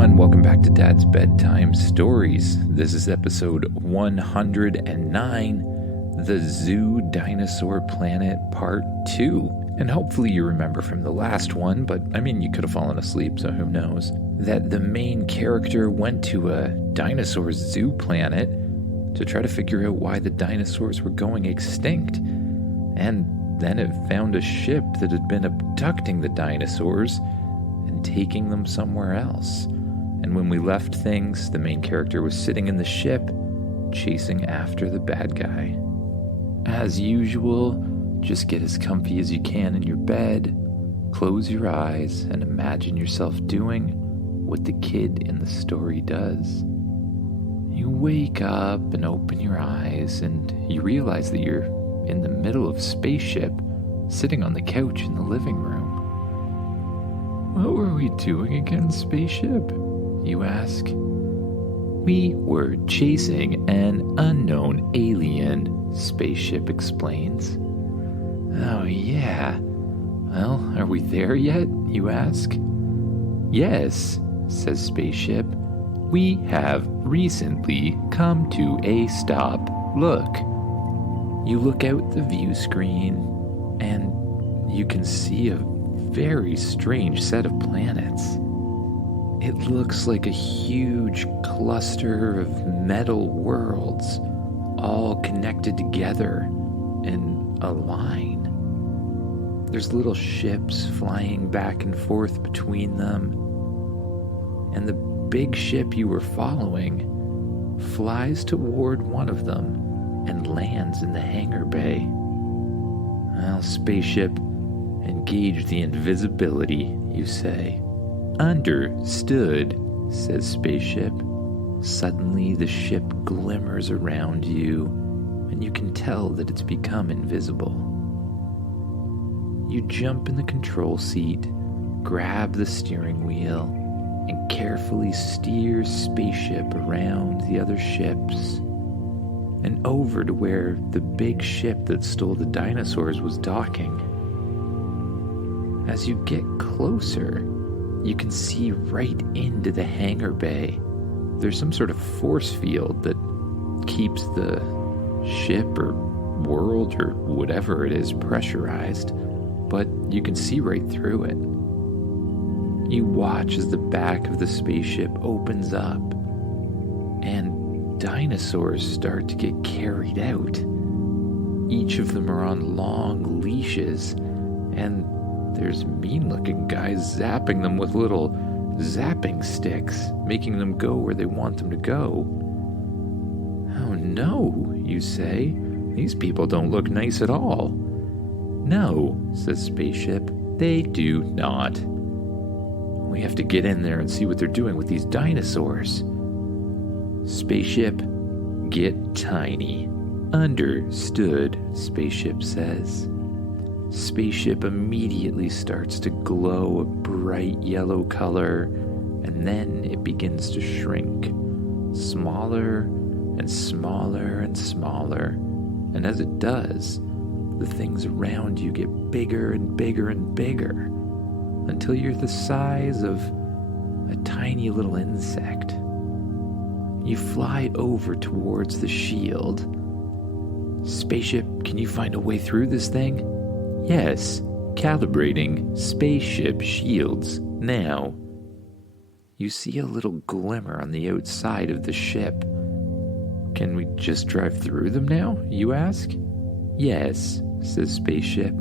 everyone. Welcome back to Dad's Bedtime Stories. This is episode 109, The Zoo Dinosaur Planet Part 2. And hopefully you remember from the last one, but you could have fallen asleep, so who knows, that the main character went to a dinosaur zoo planet to try to figure out why the dinosaurs were going extinct. And then it found a ship that had been abducting the dinosaurs and taking them somewhere else. And when we left things, the main character was sitting in the ship, chasing after the bad guy. As usual, just get as comfy as you can in your bed, close your eyes, and imagine yourself doing what the kid in the story does. You wake up and open your eyes, and you realize that you're in the middle of a spaceship, sitting on the couch in the living room. What were we doing again, spaceship? You ask. We were chasing an unknown alien, spaceship explains. Oh yeah. Well, are we there yet? You ask. Yes, says spaceship. We have recently come to a stop. Look. You look out the view screen, and you can see a very strange set of planets. It looks like a huge cluster of metal worlds, all connected together in a line. There's little ships flying back and forth between them, and the big ship you were following flies toward one of them and lands in the hangar bay. Well, spaceship, engage the invisibility, you say. Understood, says spaceship. Suddenly the ship glimmers around you, and you can tell that it's become invisible. You jump in the control seat, grab the steering wheel, and carefully steer spaceship around the other ships and over to where the big ship that stole the dinosaurs was docking. As you get closer, you can see right into the hangar bay. There's some sort of force field that keeps the ship or world or whatever it is pressurized, but you can see right through it. You watch as the back of the spaceship opens up, and dinosaurs start to get carried out. Each of them are on long leashes, and there's mean-looking guys zapping them with little zapping sticks, making them go where they want them to go. Oh no, you say. These people don't look nice at all. No, says spaceship, they do not. We have to get in there and see what they're doing with these dinosaurs. Spaceship, get tiny. Understood, spaceship says. Spaceship immediately starts to glow a bright yellow color, and then it begins to shrink. Smaller and smaller and smaller. And as it does, the things around you get bigger and bigger and bigger, until you're the size of a tiny little insect. You fly over towards the shield. Spaceship, can you find a way through this thing? Yes, calibrating spaceship shields now. You see a little glimmer on the outside of the ship. Can we just drive through them now, you ask? Yes, says spaceship.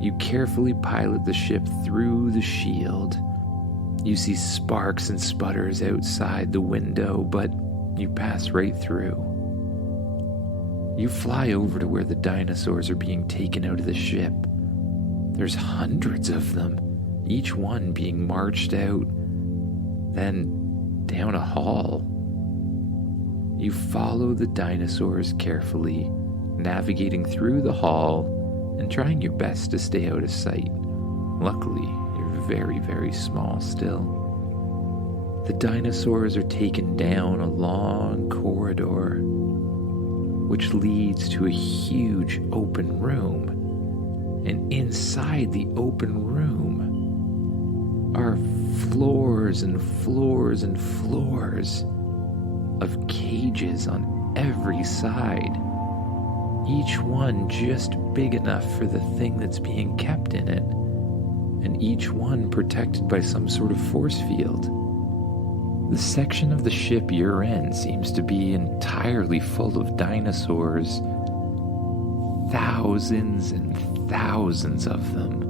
You carefully pilot the ship through the shield. You see sparks and sputters outside the window, but you pass right through. You fly over to where the dinosaurs are being taken out of the ship. There's hundreds of them, each one being marched out, then down a hall. You follow the dinosaurs carefully, navigating through the hall and trying your best to stay out of sight. Luckily, you're very, very small still. The dinosaurs are taken down a long corridor, which leads to a huge open room. And inside the open room, are floors and floors and floors of cages on every side, each one just big enough for the thing that's being kept in it, and each one protected by some sort of force field. The section of the ship you're in seems to be entirely full of dinosaurs, thousands and thousands of them.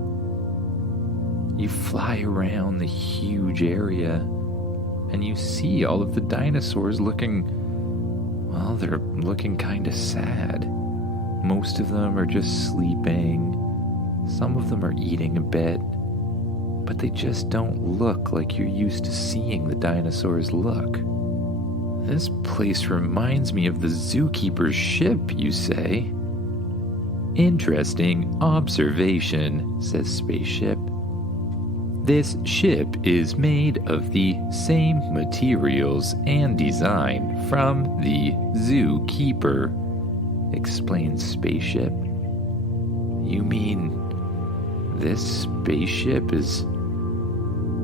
You fly around the huge area, and you see all of the dinosaurs looking, well, they're looking kind of sad. Most of them are just sleeping. Some of them are eating a bit, but they just don't look like you're used to seeing the dinosaurs look. This place reminds me of the zookeeper's ship, you say. Interesting observation, says Spaceship. This ship is made of the same materials and design from the zookeeper, explains Spaceship. You mean this spaceship is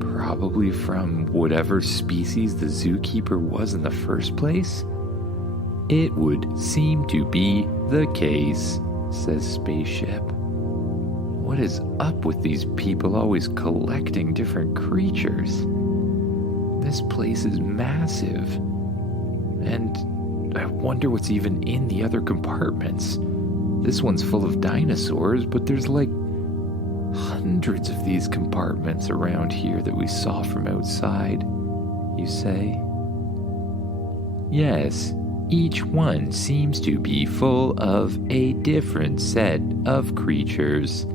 probably from whatever species the zookeeper was in the first place? It would seem to be the case, says Spaceship. What is up with these people always collecting different creatures? This place is massive, and I wonder what's even in the other compartments. This one's full of dinosaurs, but there's like hundreds of these compartments around here that we saw from outside, you say. Yes, each one seems to be full of a different set of creatures.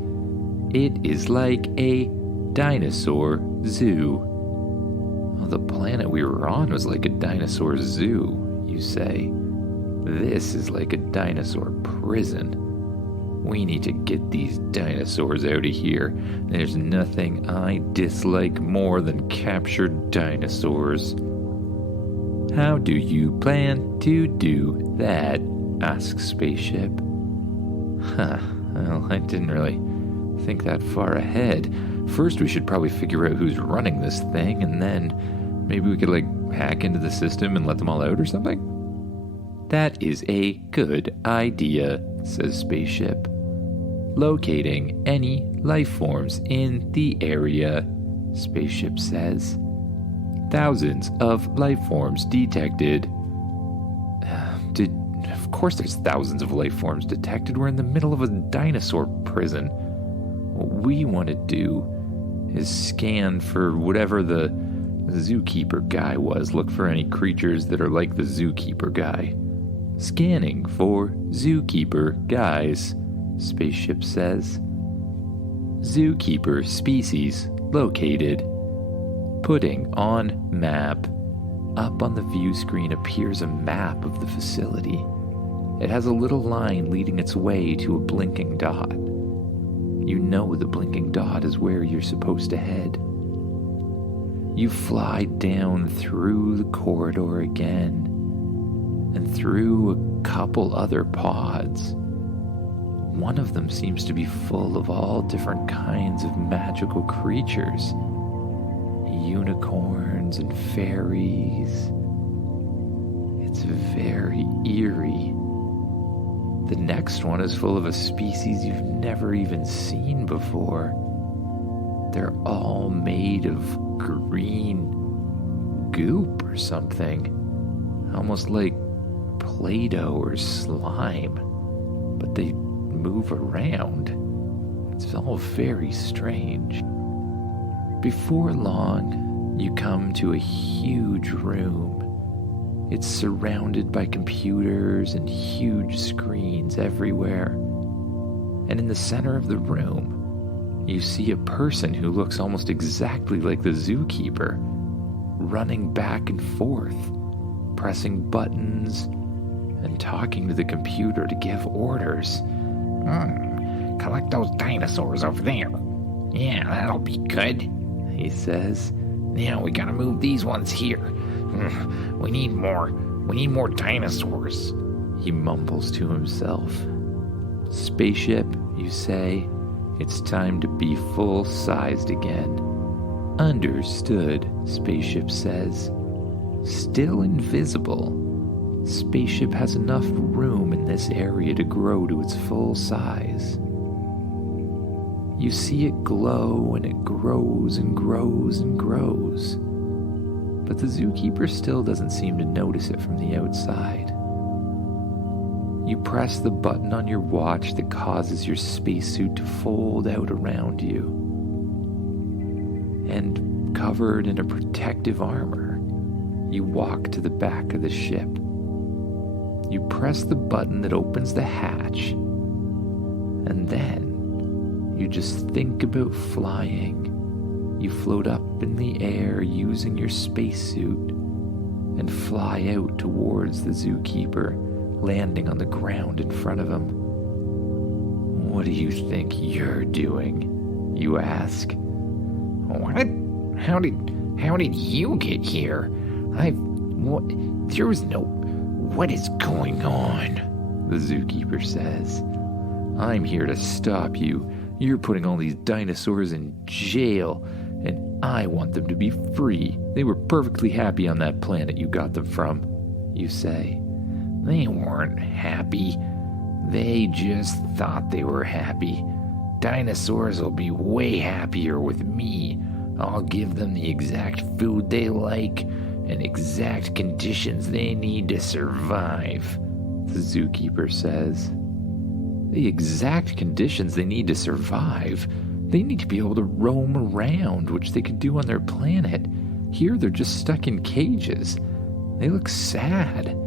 It is like a dinosaur zoo. Well, the planet we were on was like a dinosaur zoo, you say. This is like a dinosaur prison. We need to get these dinosaurs out of here. There's nothing I dislike more than captured dinosaurs. How do you plan to do that? Asks Spaceship. Well, I didn't really think that far ahead. First, we should probably figure out who's running this thing, and then maybe we could, hack into the system and let them all out or something? That is a good idea, says Spaceship. Locating any life forms in the area, Spaceship says. Thousands of life forms detected. Of course there's thousands of life forms detected. We're in the middle of a dinosaur prison. What we want to do is scan for whatever the zookeeper guy was. Look for any creatures that are like the zookeeper guy. Scanning for zookeeper guys, Spaceship says. Zookeeper species located. Putting on map. Up on the view screen appears a map of the facility. It has a little line leading its way to a blinking dot. You know the blinking dot is where you're supposed to head. You fly down through the corridor again, and through a couple other pods. One of them seems to be full of all different kinds of magical creatures. Unicorns and fairies. It's very eerie. The next one is full of a species you've never even seen before. They're all made of green goop or something. Almost like Play-Doh or slime. But they move around. It's all very strange. Before long, you come to a huge room. It's surrounded by computers and huge screens everywhere. And in the center of the room, you see a person who looks almost exactly like the zookeeper, running back and forth, pressing buttons and talking to the computer to give orders. Collect those dinosaurs over there. Yeah, that'll be good, he says. Now we gotta move these ones here. We need more dinosaurs, he mumbles to himself. Spaceship, you say, it's time to be full-sized again. Understood, Spaceship says. Still invisible, Spaceship has enough room in this area to grow to its full size. You see it glow, and it grows and grows and grows. But the zookeeper still doesn't seem to notice it from the outside. You press the button on your watch that causes your spacesuit to fold out around you. And covered in a protective armor, you walk to the back of the ship. You press the button that opens the hatch, and then you just think about flying. You float up in the air using your spacesuit and fly out towards the zookeeper, landing on the ground in front of him. What do you think you're doing? You ask. What? How did you get here? What is going on? The zookeeper says. I'm here to stop you. You're putting all these dinosaurs in jail, and I want them to be free. They were perfectly happy on that planet you got them from, you say. They weren't happy. They just thought they were happy. Dinosaurs will be way happier with me. I'll give them the exact food they like and exact conditions they need to survive, the zookeeper says. The exact conditions they need to survive? They need to be able to roam around, which they could do on their planet. Here they're just stuck in cages. They look sad.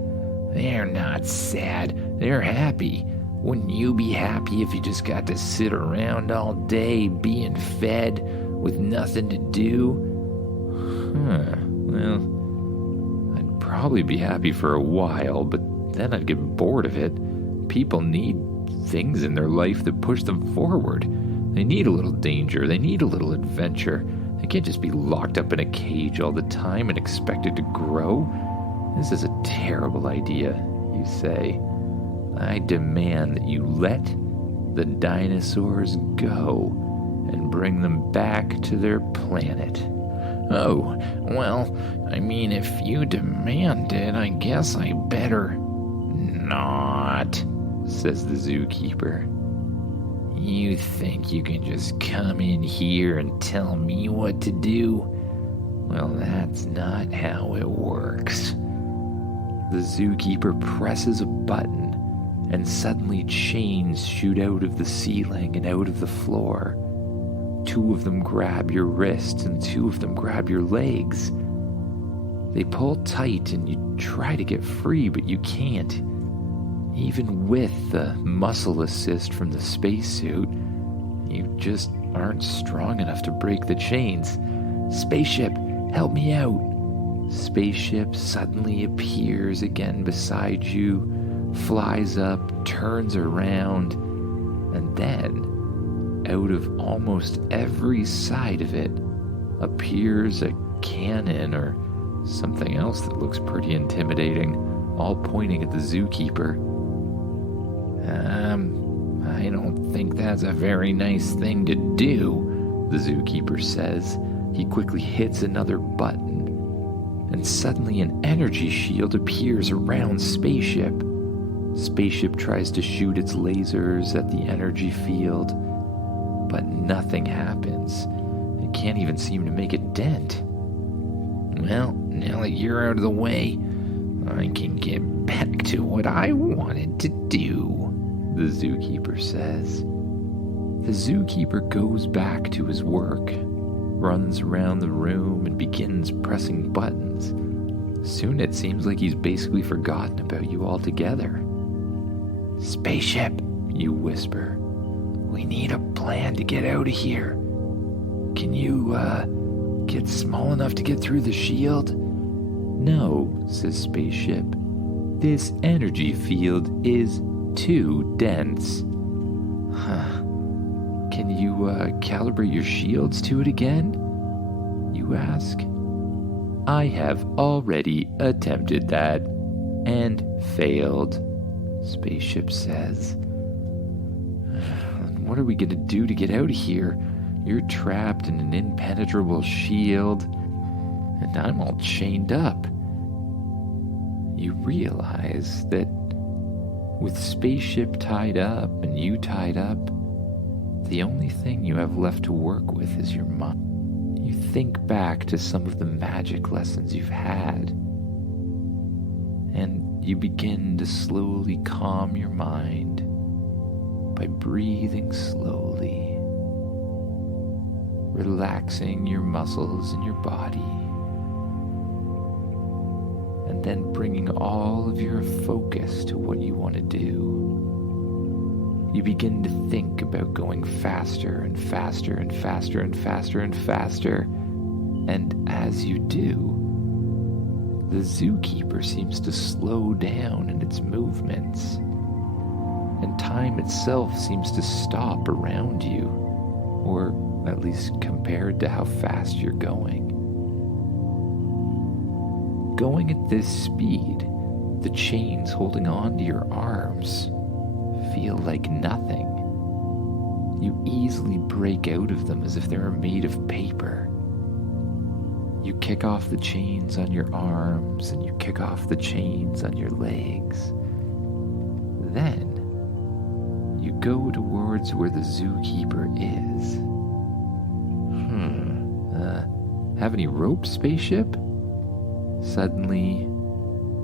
They're not sad. They're happy. Wouldn't you be happy if you just got to sit around all day being fed with nothing to do? Well, I'd probably be happy for a while, but then I'd get bored of it. People need things in their life that push them forward. They need a little danger. They need a little adventure. They can't just be locked up in a cage all the time and expected to grow. This is a terrible idea, you say. I demand that you let the dinosaurs go and bring them back to their planet. Oh, well, I mean, if you demand it, I guess I better not, says the zookeeper. You think you can just come in here and tell me what to do? Well, that's not how it works. The zookeeper presses a button, and suddenly chains shoot out of the ceiling and out of the floor. 2 of them grab your wrists, and 2 of them grab your legs. They pull tight, and you try to get free, but you can't. Even with the muscle assist from the spacesuit, you just aren't strong enough to break the chains. Spaceship, help me out. Spaceship suddenly appears again beside you, flies up, turns around, and then, out of almost every side of it, appears a cannon or something else that looks pretty intimidating, all pointing at the zookeeper. I don't think that's a very nice thing to do, the zookeeper says. He quickly hits another button, and suddenly an energy shield appears around Spaceship. Spaceship tries to shoot its lasers at the energy field, but nothing happens. It can't even seem to make a dent. Well, now that you're out of the way, I can get back to what I wanted to do, the zookeeper says. The zookeeper goes back to his work, runs around the room and begins pressing buttons. Soon it seems like he's basically forgotten about you altogether. Spaceship, you whisper. We need a plan to get out of here. Can you, get small enough to get through the shield? No, says Spaceship. This energy field is too dense. Can you, calibrate your shields to it again? You ask. I have already attempted that and failed, Spaceship says. What are we going to do to get out of here? You're trapped in an impenetrable shield, and I'm all chained up. You realize that with spaceship tied up and you tied up, the only thing you have left to work with is your mind. You think back to some of the magic lessons you've had, and you begin to slowly calm your mind by breathing slowly, relaxing your muscles in your body, and then bringing all of your focus to what you want to do. You begin to think about going faster and faster and faster and faster and faster, and as you do, the zookeeper seems to slow down in its movements, and time itself seems to stop around you, or at least compared to how fast you're going. Going at this speed, the chains holding on to your arms feel like nothing. You easily break out of them as if they were made of paper. You kick off the chains on your arms and you kick off the chains on your legs. Then, you go towards where the zookeeper is. Have any rope, spaceship? Suddenly,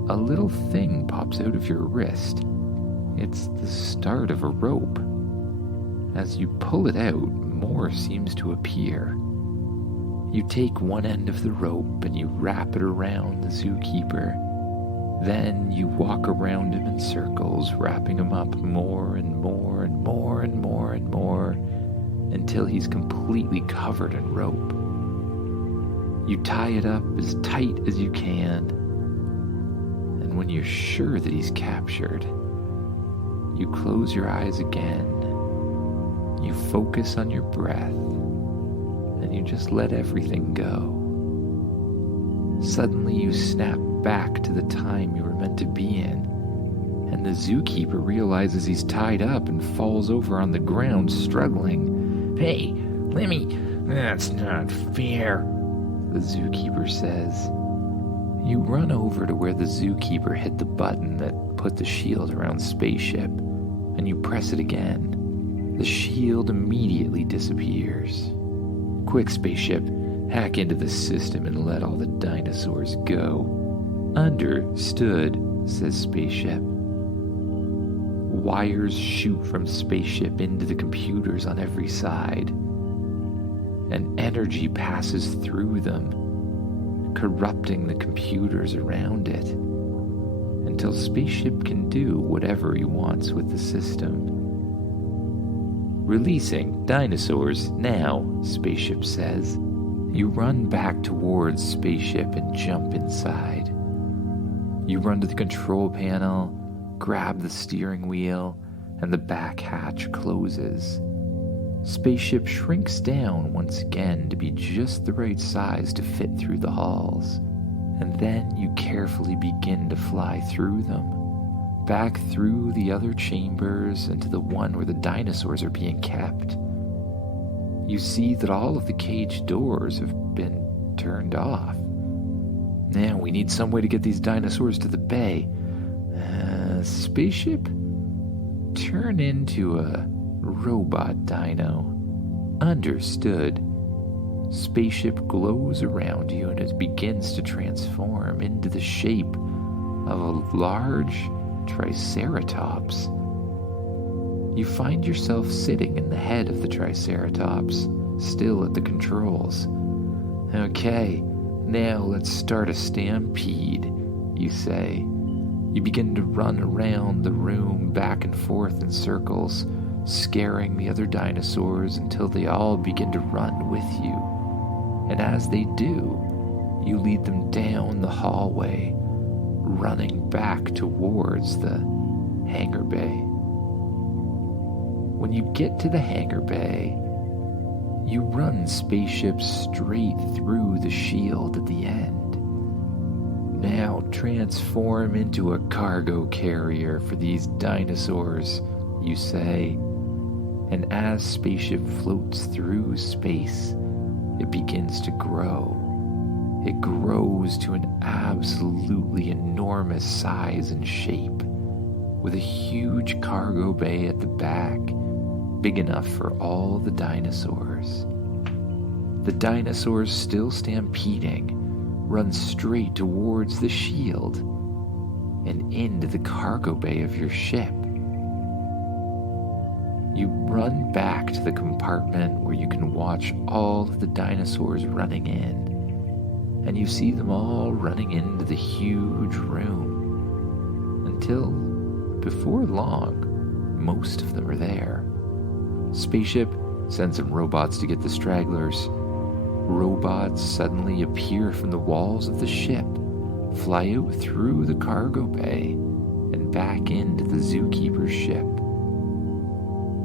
a little thing pops out of your wrist. It's the start of a rope. As you pull it out, more seems to appear. You take one end of the rope and you wrap it around the zookeeper. Then you walk around him in circles, wrapping him up more and more and more and more and more until he's completely covered in rope. You tie it up as tight as you can, and when you're sure that he's captured, you close your eyes again, you focus on your breath, and you just let everything go. Suddenly you snap back to the time you were meant to be in, and the zookeeper realizes he's tied up and falls over on the ground, struggling. Hey, that's not fair, the zookeeper says. You run over to where the zookeeper hit the button that put the shield around Spaceship, and you press it again. The shield immediately disappears. Quick, Spaceship, hack into the system and let all the dinosaurs go. Understood, says Spaceship. Wires shoot from Spaceship into the computers on every side, and energy passes through them, corrupting the computers around it, until Spaceship can do whatever he wants with the system. Releasing dinosaurs now, Spaceship says. You run back towards Spaceship and jump inside. You run to the control panel, grab the steering wheel, and the back hatch closes. Spaceship shrinks down once again to be just the right size to fit through the halls, and then you carefully begin to fly through them, back through the other chambers and to the one where the dinosaurs are being kept. You see that all of the cage doors have been turned off. Now we need some way to get these dinosaurs to the bay. Spaceship? Turn into a robot dino. Understood. Spaceship glows around you and it begins to transform into the shape of a large triceratops. You find yourself sitting in the head of the triceratops, still at the controls. Okay, now let's start a stampede, you say. You begin to run around the room back and forth in circles, scaring the other dinosaurs until they all begin to run with you. And as they do, you lead them down the hallway, running back towards the hangar bay. When you get to the hangar bay, you run Spaceship straight through the shield at the end. Now transform into a cargo carrier for these dinosaurs, you say. And as spaceship floats through space, it begins to grow. It grows to an absolutely enormous size and shape, with a huge cargo bay at the back, big enough for all the dinosaurs. The dinosaurs, still stampeding, run straight towards the shield and into the cargo bay of your ship. You run back to the compartment where you can watch all of the dinosaurs running in, and you see them all running into the huge room, until, before long, most of them are there. Spaceship sends some robots to get the stragglers. Robots suddenly appear from the walls of the ship, fly out through the cargo bay, and back into the zookeeper's ship.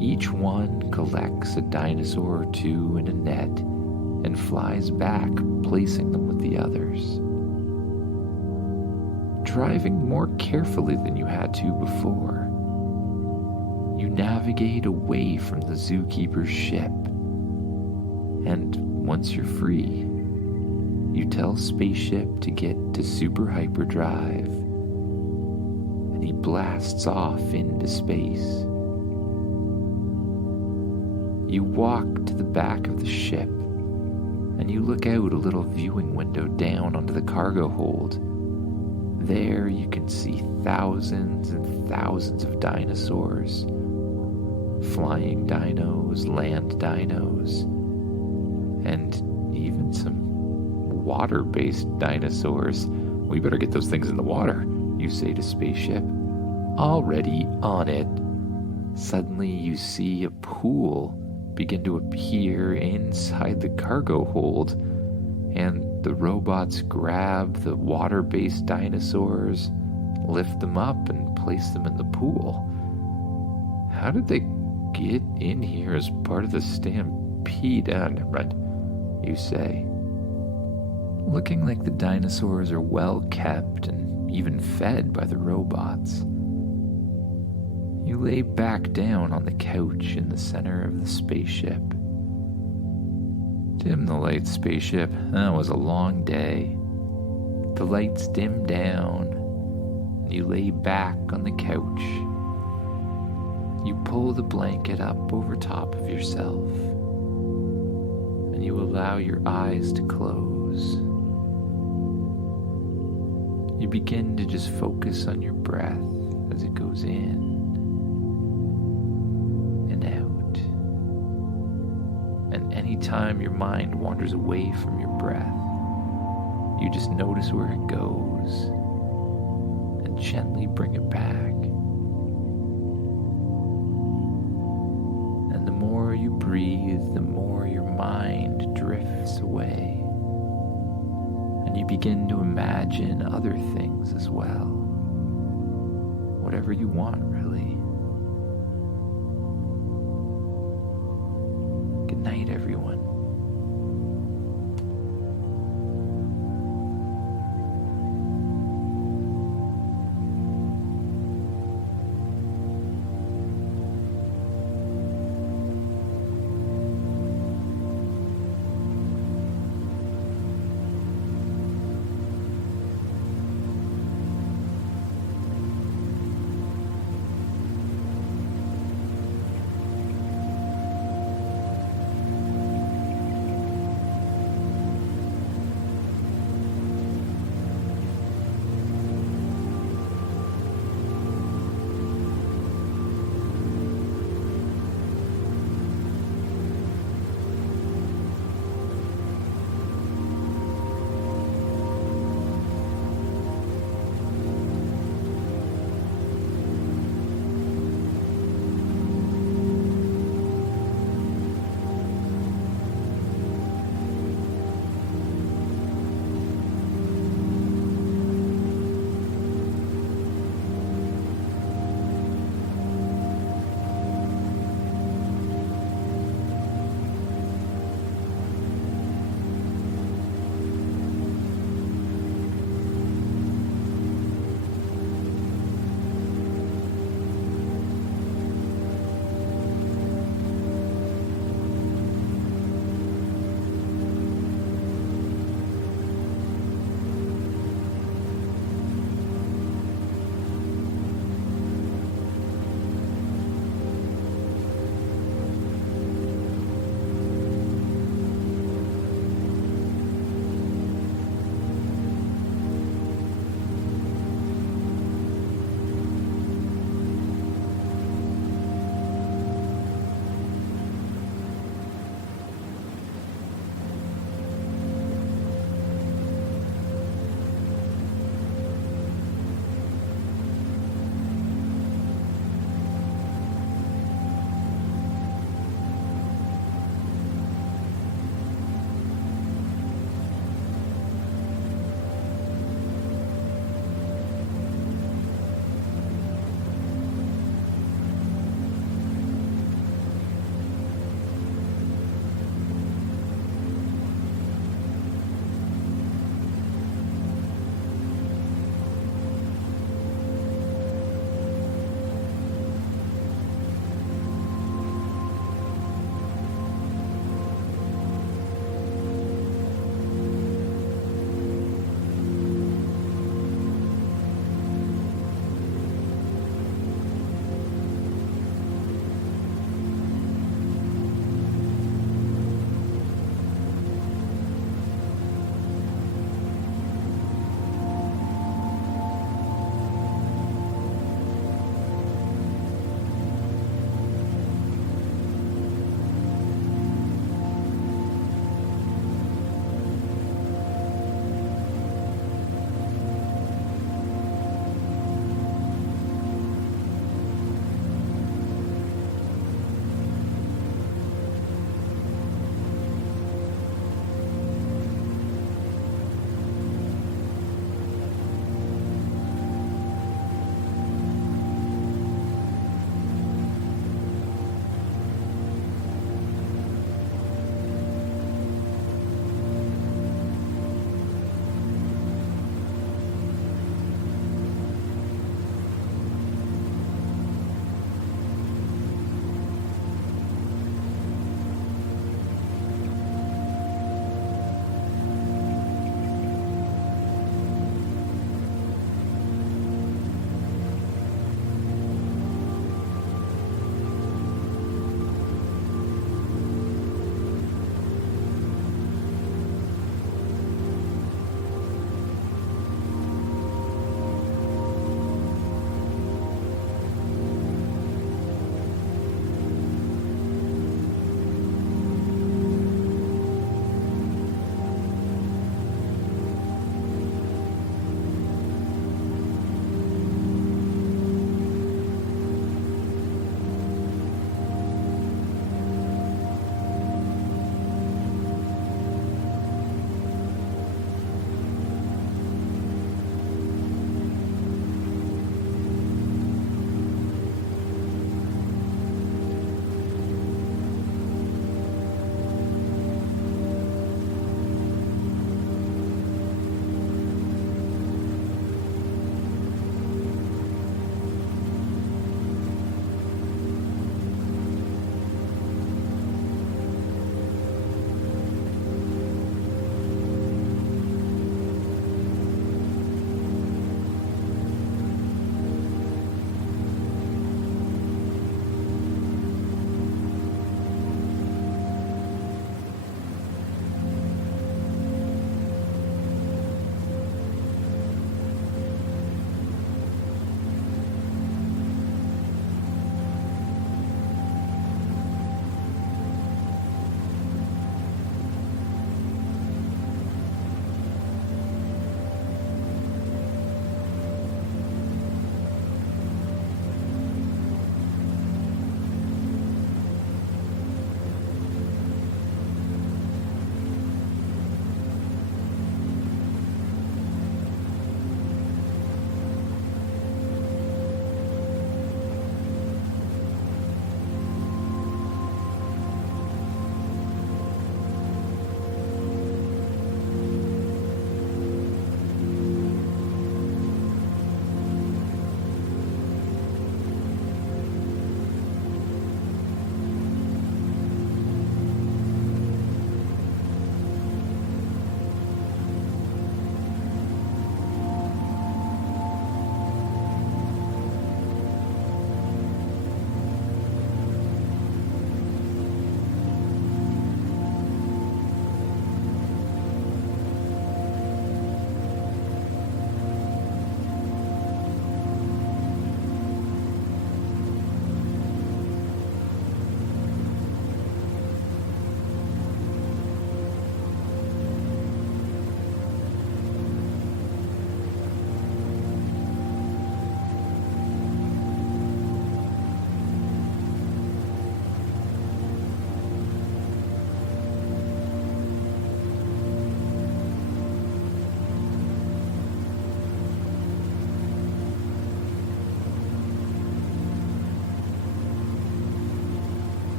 Each one collects a dinosaur or two in a net and flies back, placing them with the others. Driving more carefully than you had to before, you navigate away from the zookeeper's ship, and once you're free, you tell Spaceship to get to super hyperdrive, and he blasts off into space. You walk to the back of the ship, and you look out a little viewing window down onto the cargo hold. There you can see thousands and thousands of dinosaurs. Flying dinos, land dinos, and even some water-based dinosaurs. We better get those things in the water, you say to Spaceship. Already on it. Suddenly you see a pool begin to appear inside the cargo hold, and the robots grab the water-based dinosaurs, lift them up, and place them in the pool. How did they get in here as part of the stampede? Never mind, you say. Looking like the dinosaurs are well kept and even fed by the robots. You lay back down on the couch in the center of the spaceship. Dim the lights, Spaceship. That was a long day. The lights dim down, and you lay back on the couch. You pull the blanket up over top of yourself, and you allow your eyes to close. You begin to just focus on your breath as it goes in and out. And anytime your mind wanders away from your breath, you just notice where it goes and gently bring it back. And the more you breathe, the more your mind drifts away. And you begin to imagine other things as well. Whatever you want, right?